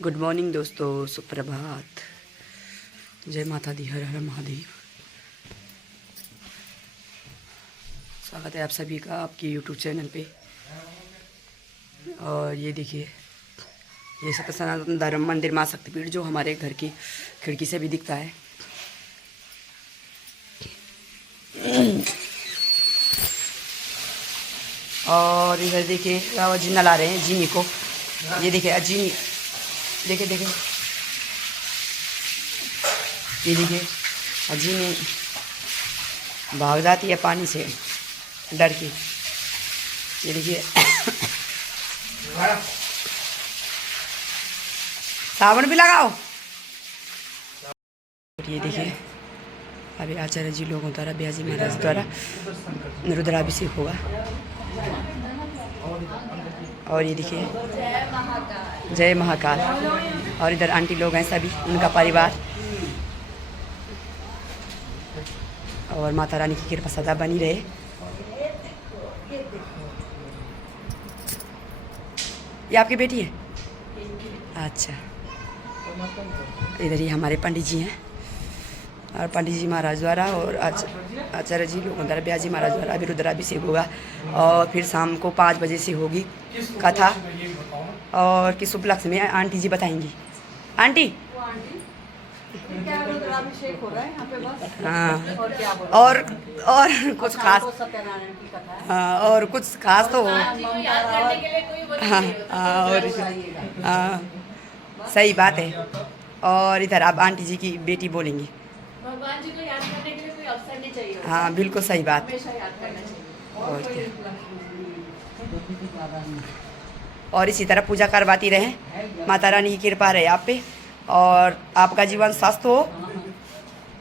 Good morning दोस्तों, सुप्रभात। जय माता दी, हर हर महादेव। स्वागत है आप सभी का आपके यूट्यूब चैनल पे। और ये देखिए, ये सत्य सनातन धर्म मंदिर माँ शक्तिपीठ जो हमारे घर की खिड़की से भी दिखता है। और इधर देखिए रावत जी नला रहे हैं जीनी को। ये देखिए अजीनी, देखे देखे, ये देखिए अजीनी भाग जाती है पानी से डर के। ये देखिए साबुन भी लगाओ। ये देखिए अभी आचार्य जी लोगों द्वारा, ब्याजी महाराज द्वारा रुद्राभिषेक होगा। और ये देखिए जय महाकाल। और इधर आंटी लोग हैं सभी, उनका परिवार। और माता रानी की कृपा सदा बनी रहे। ये आपकी बेटी है? अच्छा। इधर ही हमारे पंडित जी हैं। और पंडित जी महाराज द्वारा और आचार्य जी लोगों द्वारा, ब्याजी महाराज द्वारा अभी रुद्राभिषेक होगा। और फिर शाम को 5 बजे से होगी कथा। और किस उपलक्ष्य में आंटी जी बताएंगी। आंटी क्या रुद्राभिषेक हो रहा है यहाँ पे बस। हाँ, और क्या बोल, और कुछ खास, सत्यनारायण की कथा है। हाँ, और कुछ खास तो हो। हाँ, और सही बात है। और इधर आप आंटी जी की बेटी बोलेंगी। भगवान जी को याद करने के लिए कोई अवसर नहीं चाहिए होता। हाँ, बिल्कुल सही बात। हमेशा याद करना चाहिए। और क्या, और इसी तरह पूजा करवाती रहें। माता रानी की कृपा रहे आप पे, और आपका जीवन स्वस्थ हो,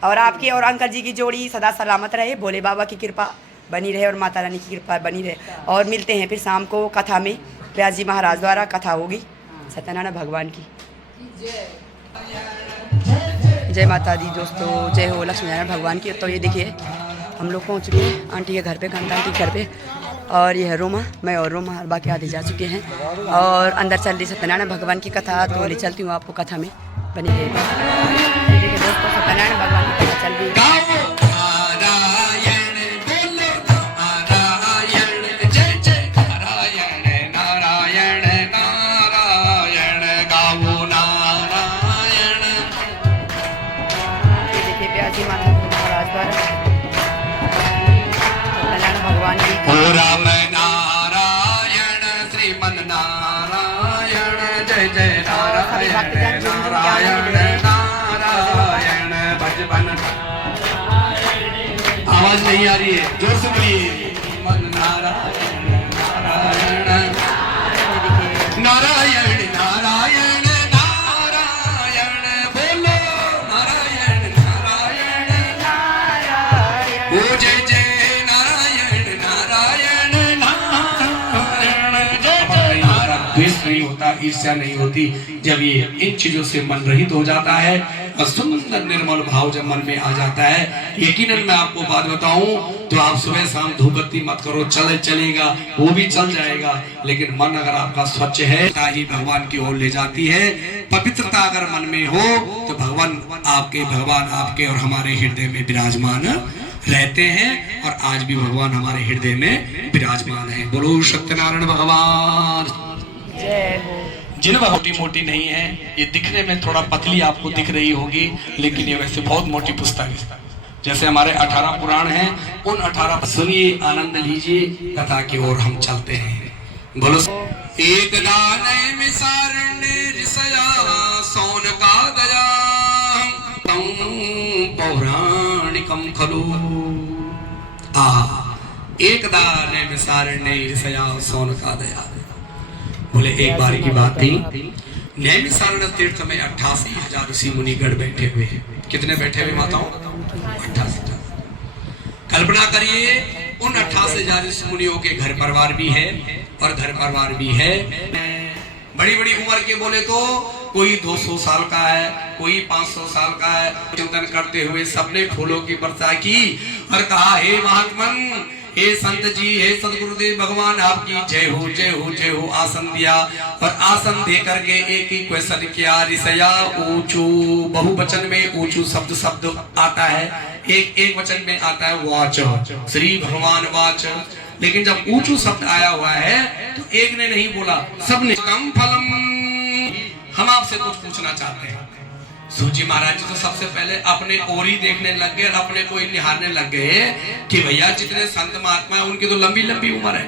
और आपकी और अंकल जी की जोड़ी सदा सलामत रहे। भोले बाबा की कृपा बनी रहे और माता रानी की कृपा बनी रहे। और मिलते हैं फिर शाम को कथा में। ब्याजी महाराज द्वारा कथा होगी सत्यनारायण भगवान की। जय माता दी दोस्तों, जय हो लक्ष्मी नारायण भगवान की। तो ये देखिए हम लोग पहुँच चुके हैं आंटी के घर पे, गंगा आंटी के घर पे। और ये है रोमा, मैं और रोमा और बाकी आधे जा चुके हैं। और अंदर चल रही सत्यनारायण भगवान की कथा, तो ले चलती हूँ आपको कथा में बनी रहेगी। देखिए दोस्तों, सत्यनारायण भगवान की कथा चल रही है। राम नारायण श्रीमन नारायण जय जय नारायण नारायण नारायण भजबन। आवाज नहीं आ रही है, जोर से बोलिए। मन नारायण नारायण नारायण नारायण नारायण, बोलो नारायण नारायण नारायण, ओ जय जय नहीं होता, ईर्ष्या नहीं होती। जब ये इन चीजों से मन रहित हो जाता है और सुंदर निर्मल भाव जब मन में आ जाता है, यकीनन मैं आपको बात बताऊं तो आप सुबह शाम धूप बत्ती मत करो, चलेगा वो भी चल जाएगा, लेकिन मन अगर आपका स्वच्छ है ही भगवान की ओर ले जाती है। पवित्रता अगर मन में हो तो भगवान आपके और हमारे हृदय में विराजमान रहते हैं। और आज भी भगवान हमारे हृदय में विराजमान है। बोलो सत्यनारायण भगवान। जिन्हें मोटी मोटी नहीं है, ये दिखने में थोड़ा पतली आपको दिख रही होगी, लेकिन ये वैसे बहुत मोटी पुस्तक है। जैसे हमारे 18 पुराण हैं, उन 18 सुनिए, आनंद लीजिए, कथा की ओर हम चलते हैं। बोलो। एक दाने में सारण्य ऋषया सोन का गया पौराणिकम खलु। एक दाने में सारण्य ऋषया सोन का दया। बोले एक बार की बात थी, नैमिषारण्य तीर्थ में 88,000 ऋषि मुनिगण बैठे हुए हैं। कितने बैठे हुए माताओं? 88,000। कल्पना करिए, उन 88,000 ऋषि मुनियों के घर परिवार भी है, और घर परिवार भी है बड़ी बड़ी उम्र के। बोले तो कोई 200 साल का है, कोई 500 साल का है। चिंतन करते हुए सबने फूलों की वर्षा की और कहा, हे महात्मन, हे संत जी, हे सदगुरुदेव भगवान, आपकी जय हो, जय हो, जय हो। आसन दिया और आसन दे करके एक ही क्वेश्चन किया। ऋषया ऊंचू, बहुवचन में ऊंचू शब्द आता है, एक वचन में आता है वाच, श्री भगवान वाच। लेकिन जब ऊंचू शब्द आया हुआ है तो एक ने नहीं बोला, सबने। कम फलम, हम आपसे कुछ पूछना चाहते हैं। सूजी महाराज जी तो सबसे पहले अपने ओर ही देखने लग गए और अपने को ही निहारने लग गए कि भैया जितने संत महात्मा है उनकी तो लंबी लंबी उम्र है,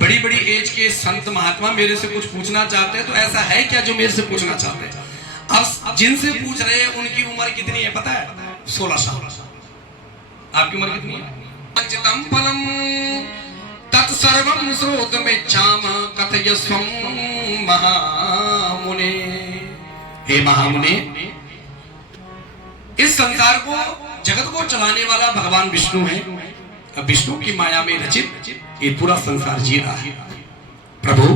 बड़ी बड़ी एज के संत महात्मा मेरे से कुछ पूछना चाहते हैं, तो ऐसा है क्या जो मेरे से पूछना चाहते हैं? अब जिनसे पूछ रहे हैं उनकी उम्र कितनी है पता है? 16 साल। आपकी उम्र कितनी है? पंचतम फलम तत्सर्वं श्रोतुमिच्छाम कथयस्वं महामुने। हे महामुने, इस संसार को, जगत को चलाने वाला भगवान विष्णु है। विष्णु की माया में रचित ये पूरा संसार जी रहा है। प्रभु,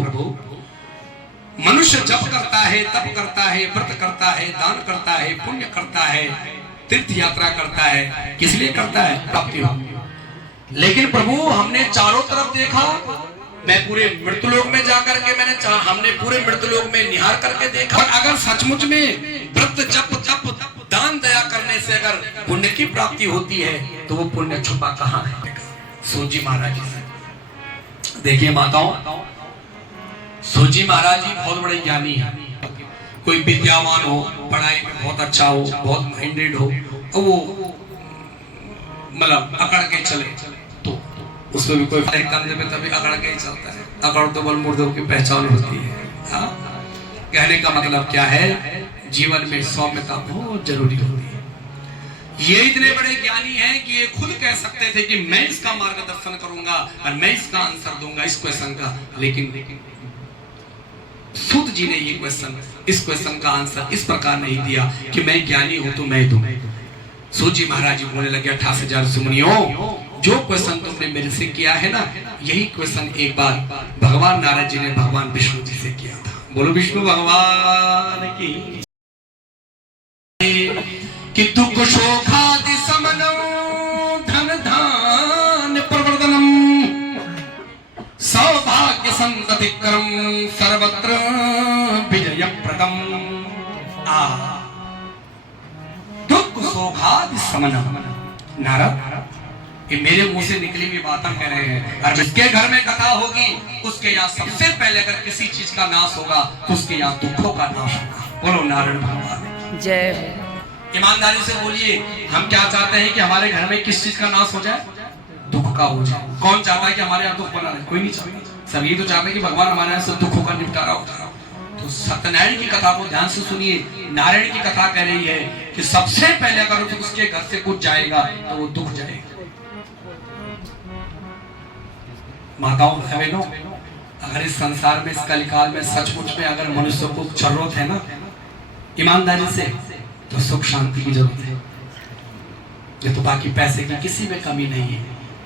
मनुष्य जप करता है, तप करता है, व्रत करता है, दान करता है, पुण्य करता है, तीर्थ यात्रा करता है, किस लिए करता है? प्राप्ति हो। लेकिन प्रभु हमने चारों तरफ देखा, मैं पूरे मृत्युलोक में जाकर के हमने पूरे मृत्युलोक में निहार करके देखा, और अगर सचमुच में व्रत जप तप दान दया करने से अगर पुण्य की प्राप्ति होती है तो वो पुण्य छुपा कहाँ है? सूजी महाराज जी देखिए माताओं, सूजी महाराज जी बहुत बड़े ज्ञानी है। कोई विद्यावान हो, पढ़ाई में बहुत अच्छा हो, बहुत माइंडेड हो, तो वो मतलब अकड़ के चले तो उसमें भी कोई कंधे पे तभी अकड़ के ही चलता है। अकड़ तो बल मुर्दों की पहचान होती है। हाँ? कहने का मतलब क्या है? जीवन में सौम्यता बहुत जरूरी होती है। ये इतने बड़े ज्ञानी हैं कि ये खुद कह सकते थे कि मैं इसका मार्गदर्शन करूंगा और मैं इसका आंसर दूंगा इस क्वेश्चन का, लेकिन सूत जी ने इस क्वेश्चन का आंसर इस प्रकार नहीं दिया कि मैं ज्ञानी हूं तो मैं दूं। सूत जी महाराज जी बोलने लगे, 28,000 सुमनियों, जो क्वेश्चन तुमने मेरे से किया है ना, यही क्वेश्चन एक बार भगवान नारद जी ने भगवान विष्णु जी से किया था। बोलो विष्णु भगवान की। कि दुख शोकादि समनम धन धान्य प्रवर्धनम सौभाग्य संतति क्रम सर्वत्र विजय प्रदम। दुख शोकादि समनम। नारद, ये मेरे मुंह से निकली हुई बातें कह रहे हैं, और जिसके घर में कथा होगी उसके यहाँ सबसे पहले अगर किसी चीज का नाश होगा तो उसके यहाँ दुखों का नाश होगा। बोलो नारायण भगवान जय। ईमानदारी से बोलिए, हम क्या चाहते हैं कि हमारे घर में किस चीज का नाश हो जाए? दुख का हो जाए। कौन चाहता है कि हमारे यहाँ दुख बना रहे? कोई नहीं चाहता। सब ये तो चाहते हैं कि भगवान हमारे यहाँ से दुखों का निपटारा होता है। तो सत्यनारायण की कथा को ध्यान से सुनिए। नारायण की कथा कह रही है कि सबसे पहले अगर उसके घर से कुछ जाएगा तो वो दुख जाएगा। माताओं बहनों, अगर इस संसार में, इस कलिकाल में सचमुच में अगर मनुष्य को जरूरत है ना ईमानदारी से, तो सुख शांति की जरूरत है। ये तो बाकी पैसे की किसी में कमी नहीं है,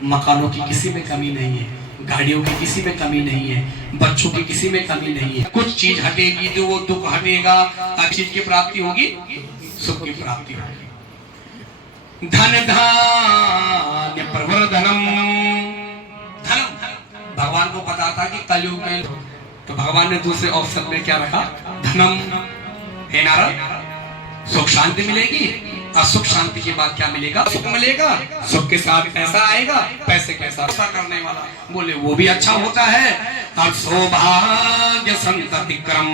मकानों की किसी में कमी नहीं है, गाड़ियों की किसी में कमी नहीं है, बच्चों की किसी में कमी नहीं है। कुछ चीज हटेगी तो वो दुख हटेगा, हर चीज की प्राप्ति होगी, सुख की प्राप्ति होगी। धन धान्य प्रवर्धनम। धन, भगवान को पता था कि कलयुग में, तो भगवान ने दूसरे ऑप्शन में क्या रखा? धनम। हे नारद, सुख शांति मिलेगी, और सुख शांति के बाद क्या मिलेगा? सुख मिलेगा, सुख के साथ पैसा आएगा, पैसे के साथ ऐसा करने वाला, बोले वो भी अच्छा होता है। और सौभाग्य संतति क्रम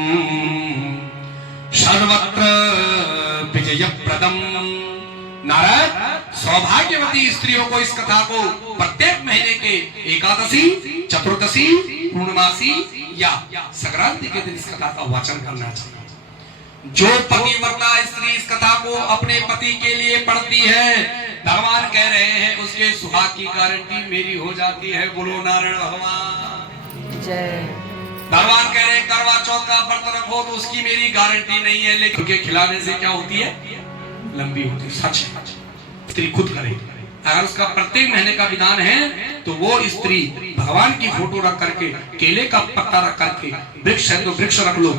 सर्वत्र विजय प्रदम। नारद, सौभाग्यवती स्त्रियों को इस कथा को प्रत्येक महीने के एकादशी, चतुर्दशी, पूर्णमासी या संक्रांति के दिन इस कथा का वाचन करना चाहिए। जो पतिव्रता स्त्री इस कथा को अपने पति के लिए पढ़ती है, भगवान कह रहे हैं उसके सुहाग की गारंटी मेरी हो जाती है। बोलो नारायण भगवान जय। भगवान कह रहे हैं करवा चौथ का व्रत रखो तो उसकी मेरी गारंटी नहीं है, लेकिन उनके खिलाने से क्या होती है? लंबी होती है। सच स्त्री खुद करे। अगर उसका प्रत्येक महीने का विधान है तो वो स्त्री भगवान की फोटो रख करके, केले का पत्ता रख करके, वृक्ष है तो वृक्ष रख लो,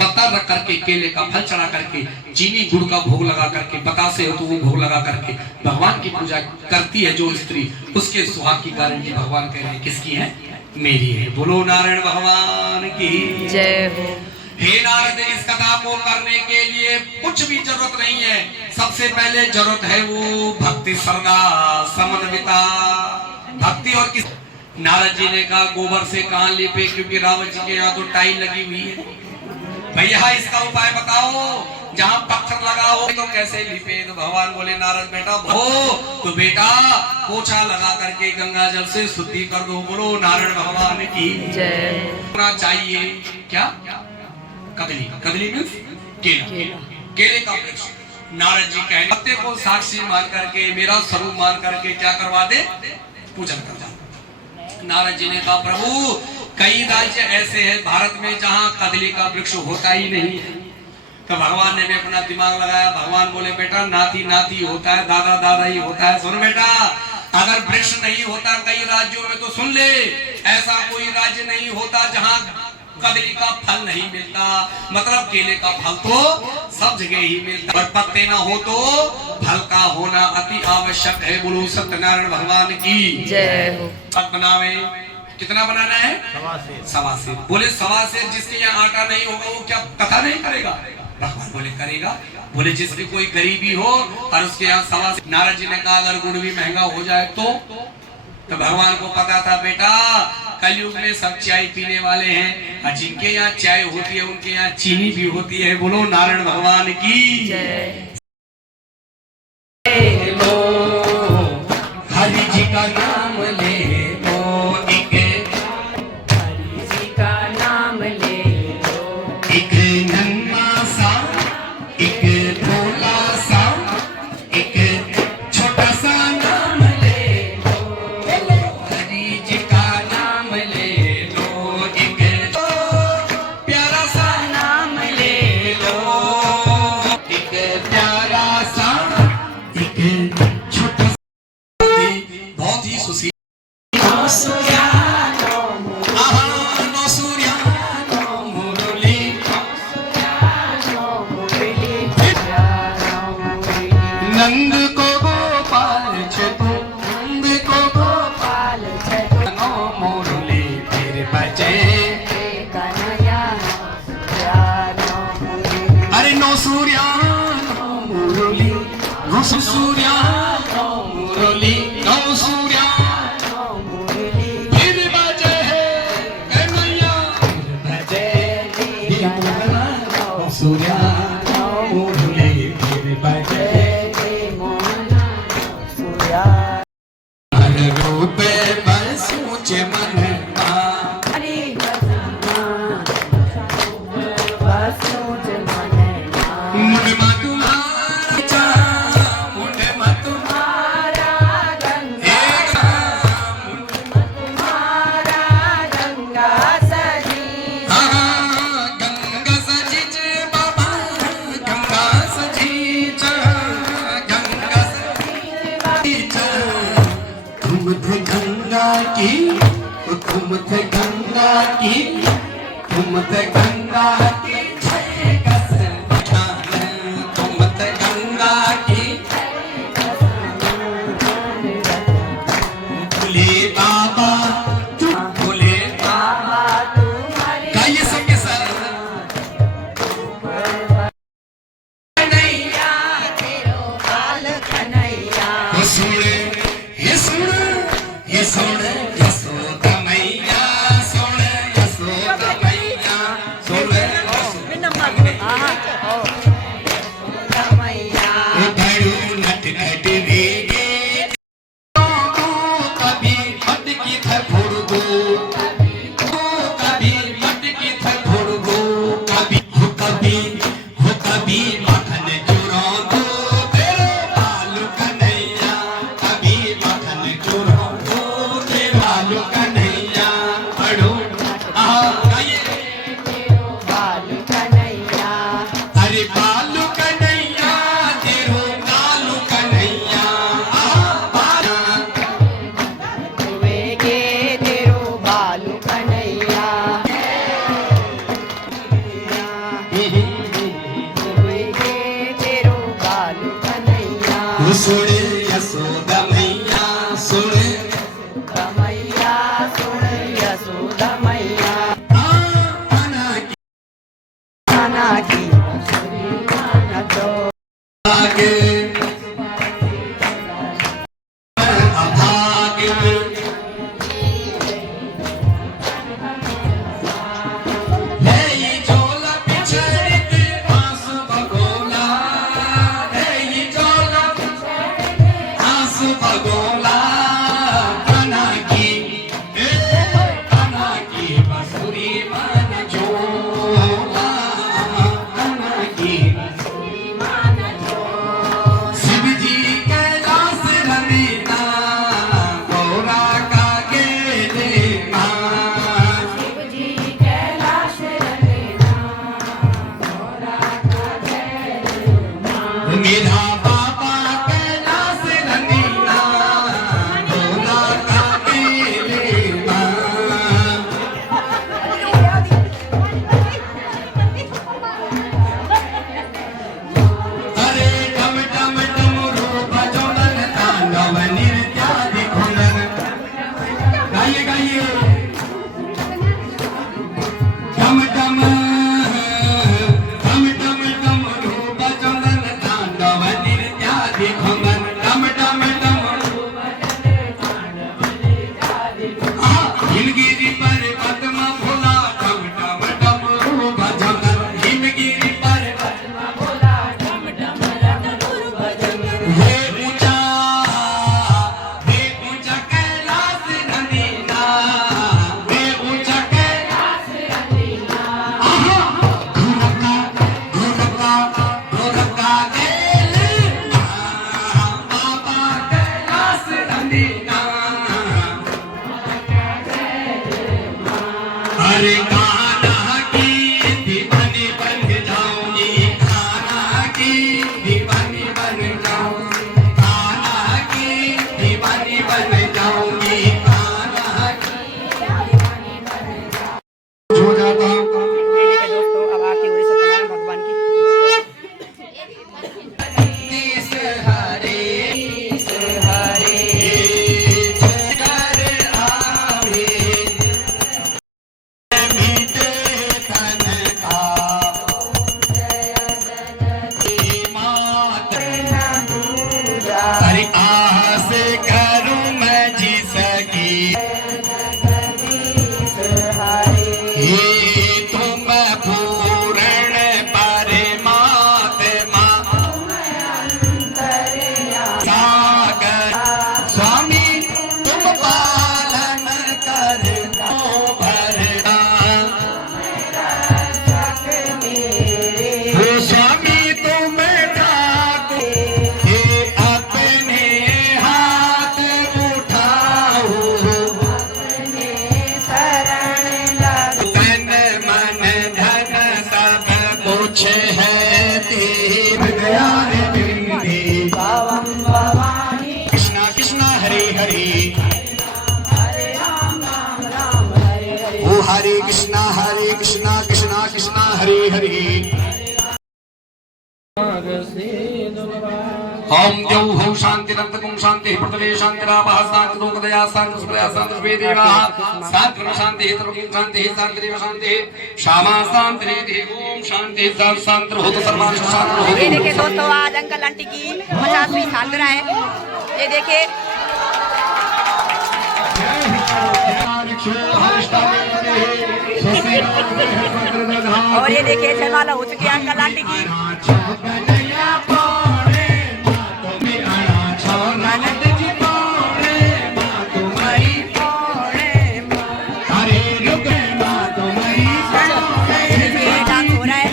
पत्ता रख करके, केले का फल चढ़ा करके, चीनी गुड़ का भोग लगा करके, बतासे हो तो वो भोग लगा करके भगवान की पूजा करती है जो स्त्री, उसके सुहाग की गारंटी भगवान कह रहे हैं किसकी है? मेरी है। बोलो नारायण भगवान की जय हो। हे नारद, इस कथा को करने के लिए कुछ भी जरूरत नहीं है। सबसे पहले जरूरत है वो भक्ति, श्रद्धा, समन्विता। भक्ति और किस? नारद जी ने कहा गोबर से कहां लिपे, क्योंकि रावण जी के यहाँ तो टाइल लगी हुई है। भैया इसका उपाय बताओ, जहां पत्थर लगा हो तो कैसे लिपे? तो भगवान बोले नारद बेटा हो तो बेटा पोछा लगा करके गंगा जल से शुद्धि कर दो। बोलो नारायण भगवान की जय। होना चाहिए क्या? कदली, कदली मीन्स केला, केले का वृक्ष। नारद जी कहे पत्ते को साक्षी मान करके, मेरा स्वरूप मान करके क्या करवा दे? पूजन करवा। नारद जी ने कहा प्रभु कई राज्य ऐसे हैं भारत में जहां कदली का वृक्ष होता ही नहीं है। तो भगवान ने भी अपना दिमाग लगाया। भगवान बोले बेटा नाती नाती होता है, दादा दादा ही होता है। सुन बेटा, अगर वृक्ष नहीं होता कई राज्यों में तो सुन ले, ऐसा कोई राज्य नहीं होता जहां कदली का फल नहीं मिलता। मतलब केले का फल तो सब जगह ही मिलता, और पत्ते ना हो तो फल का होना अति आवश्यक है। बोलो सत्यनारायण भगवान की जय हो। सब बनावे, कितना बनाना है? सवा सेर। बोले सवा सेर जिसके यहाँ आटा नहीं होगा वो क्या कथा नहीं करेगा? भगवान बोले करेगा। बोले जिसकी कोई गरीबी हो और उसके यहाँ सवा सेर। नारद जी ने कहा अगर गुड़ भी महंगा हो जाए तो भगवान को पता था बेटा कलयुग में सब चाय पीने वाले हैं, और जिनके यहाँ चाय होती है उनके यहाँ चीनी भी होती है। बोलो नारायण भगवान की जय। हरि जी का नाम ले लो, हरि जी का नाम ले लो, एक नन्हा सा, एक भोला सा, एक छोटा सा नाम ले लो। हरि जी का नाम ले लो, एक प्यारा सा नाम ले लो, एक प्यारा सा, एक छोटा सा। बहुत ही सुशील नंद को गोपाल छेतु, नंद को गोपाल छेतु, नो मुरली फिर बजे कन्हैया अरे नो सूर्या नो मुरली, नो सूर्या नो मुरली, नो सूर्या फिर बजे कन्हैया, फिर बजे नो सूर्या नो मुरली फिर बजे रूप बस ऊंचे मन तुम थे गंगा की, तुम थे गंगा की तुम थे गंगा की भोले बाबा, भोले बाबा गाइए सबके साथ। कन्हैया तेरो बाल कन्हैया, ये सुन ये सुन ये सुन यशोदा मैया, सुन यशोदा मैया, सुन सुन यशोदा मैया सुन मैया सुन यशोदा मैया आना की न दो आगे अभागे है ये झोला पिछड़ित आंसू भगोला है ये झोला आंसू भगोला कान्हा की बसुरी मन झोला कान्हा की शिव जी कैलाश रमीना गौरा का गेलेना मेरा बाबा कैलाश रमीना गौरा का गेलेना अरे डम डम डमरू बजोदन तांडव नृत्यादि घुनन गाइए गाइए डम डम डमरू बजोदन तांडव नृत्यादि घुनन डम डम डमरू हिमगिरी पर्वत में भोला डम डम डमरू बजोदन हिमगिरी पर्वत वे ऊंचा कैलाश रमीना वे ऊंचा कैलाश रमीना घुरका गेल बाबा कैलाश रमीना अरे कान्हा की दीवानी बन जाऊंगी कान्हा की दीवानी बन जाऊंगी कान्हा की दीवानी बन जाऊंगी कान्हा की हो जाता देखिए दोस्तों अब आरती हो रही सत्यनारायण भगवान की तीस हरे कर आवे मीठे तन का मात अरे आस करूं मैं जी सकी ये तुम पूर्ण परमात्मा सागर स्वामी तुम पालन कर दो भरना हो स्वामी तुम ठाकुर ये अपने हाथ उठाओ तन मन धन सब कुछ है तेरे दयाल बिंदी कृष्णा कृष्णा हरे हरे ओ हरे कृष्णा कृष्णा कृष्णा हरे हरे ओम देव हौ शांति रक्तकुम शांति पृथ्वी शांतिरापः शांति लोकदया शांति सुप्रया शांति देवाः शांति शांति हितरुकिं शांति शांति देव शांति श्यामा शांति ओम शांति शांति होत सर्वांश शांति ये होत देखिए दोस्तों आज अंकल आंटी की 50वीं सालगिरह है। ये देखिए और ये देखिए जयमाला हो चुकी है अंकल आंटी की। ये डांस हो रहा है।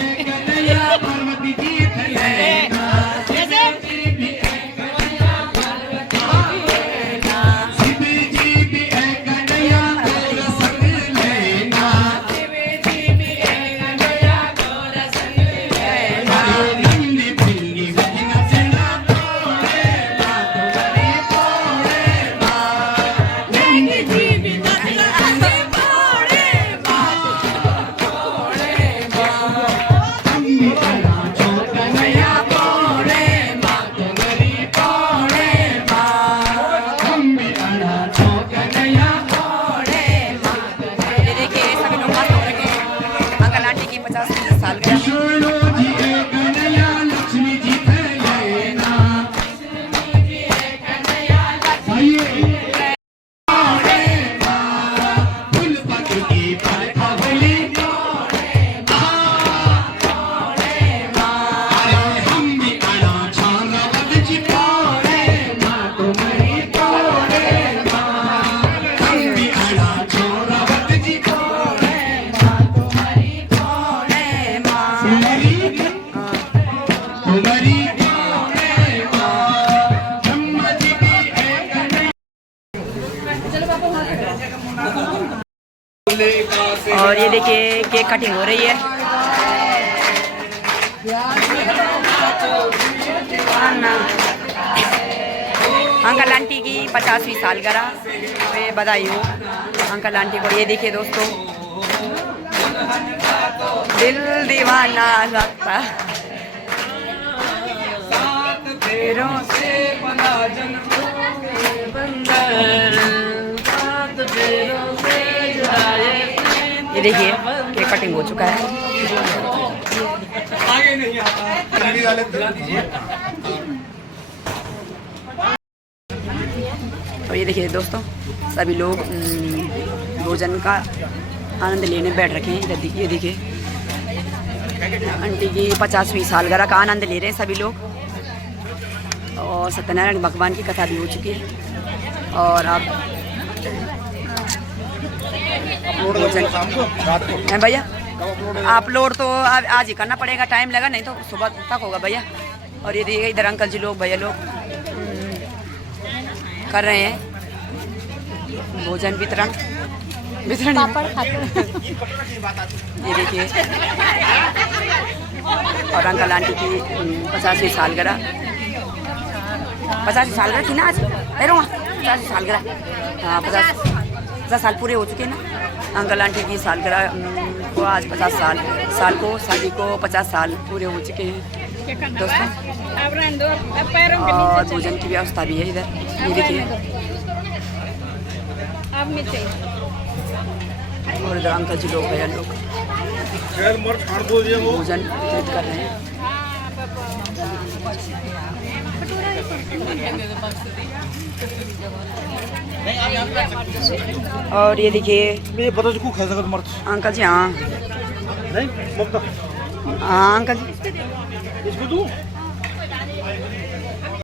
सालगिरह। और ये देखिए केक कटिंग हो रही है। अंकल आंटी की 50वीं सालगिरह पे बधाई हो अंकल आंटी को। ये देखिए दोस्तों, दिल दीवाना लगता तेरों से बना ये देखिए केक कटिंग हो चुका है। आगे नहीं आता। और ये देखिए दोस्तों, सभी लोग भोजन का आनंद लेने बैठ रखे हैं। इधर देखिए, ये देखिए आंटी की 50वीं सालगिरह का आनंद ले रहे हैं सभी लोग। और सत्यनारायण भगवान की कथा भी हो चुकी है। और आप है भैया, अपलोड तो आज ही करना पड़ेगा, टाइम लगा, नहीं तो सुबह तक होगा भैया। और ये देखिए इधर अंकल जी लोग, भैया लोग कर रहे हैं भोजन वितरण। ये देखिए, और अंकल आंटी की 50वीं सालगिरह, 50वीं सालगिरह थी ना आज, 50वीं सालगिरह, हाँ 50 साल पूरे हो चुके हैं ना अंकल आंटी की सालगिरह को। आज 50 साल को शादी को 50 साल पूरे हो चुके हैं दोस्तों। और भोजन की व्यवस्था भी है इधर, ये देखिए। और इधर अंकल जी लोग, भैया लोग भोजन वितरित कर रहे हैं। और ये देखिए अंकल जी, हाँ हाँ अंकल जी,